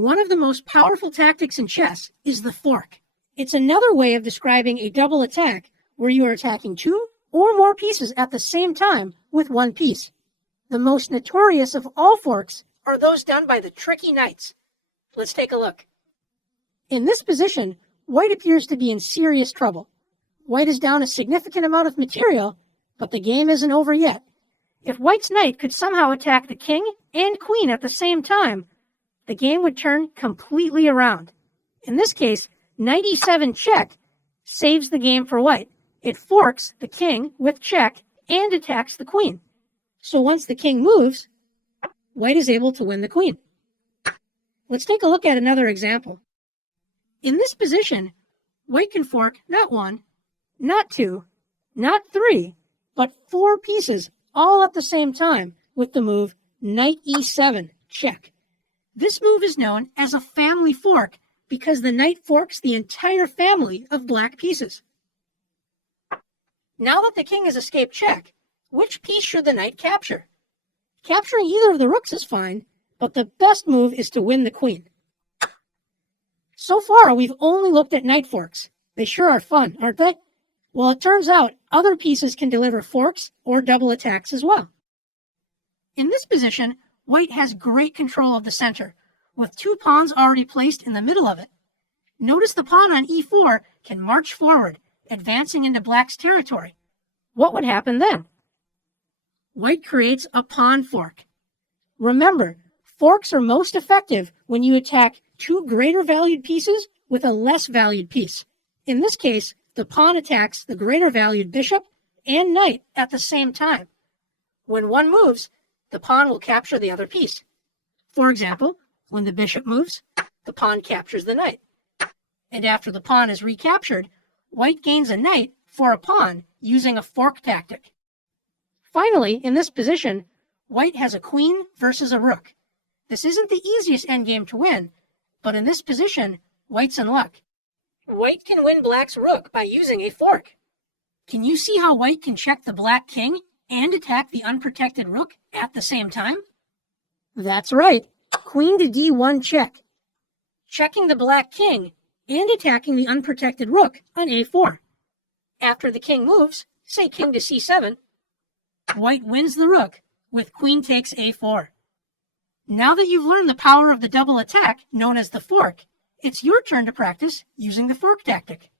One of the most powerful tactics in chess is the fork. It's another way of describing a double attack where you are attacking two or more pieces at the same time with one piece. The most notorious of all forks are those done by the tricky knights. Let's take a look. In this position, white appears to be in serious trouble. White is down a significant amount of material, but the game isn't over yet. If white's knight could somehow attack the king and queen at the same time, the game would turn completely around. In this case, knight e7 check saves the game for white. It forks the king with check and attacks the queen. So once the king moves, white is able to win the queen. Let's take a look at another example. In this position, white can fork not one, not two, not three, but four pieces all at the same time with the move knight e7 check. This move is known as a family fork because the knight forks the entire family of black pieces. Now that the king has escaped check, which piece should the knight capture? Capturing either of the rooks is fine, but the best move is to win the queen. So far, we've only looked at knight forks. They sure are fun, aren't they? Well, it turns out other pieces can deliver forks or double attacks as well. In this position, white has great control of the center, with two pawns already placed in the middle of it. Notice the pawn on e4 can march forward, advancing into black's territory. What would happen then? White creates a pawn fork. Remember, forks are most effective when you attack two greater valued pieces with a less valued piece. In this case, the pawn attacks the greater valued bishop and knight at the same time. When one moves, the pawn will capture the other piece. For example, when the bishop moves, the pawn captures the knight. And after the pawn is recaptured, white gains a knight for a pawn using a fork tactic. Finally, in this position, white has a queen versus a rook. This isn't the easiest endgame to win, but in this position, white's in luck. White can win black's rook by using a fork. Can you see how white can check the black king and attack the unprotected rook at the same time? That's right, queen to d1 check, checking the black king and attacking the unprotected rook on a4. After the king moves, say king to c7, white wins the rook with queen takes a4. Now that you've learned the power of the double attack known as the fork, it's your turn to practice using the fork tactic.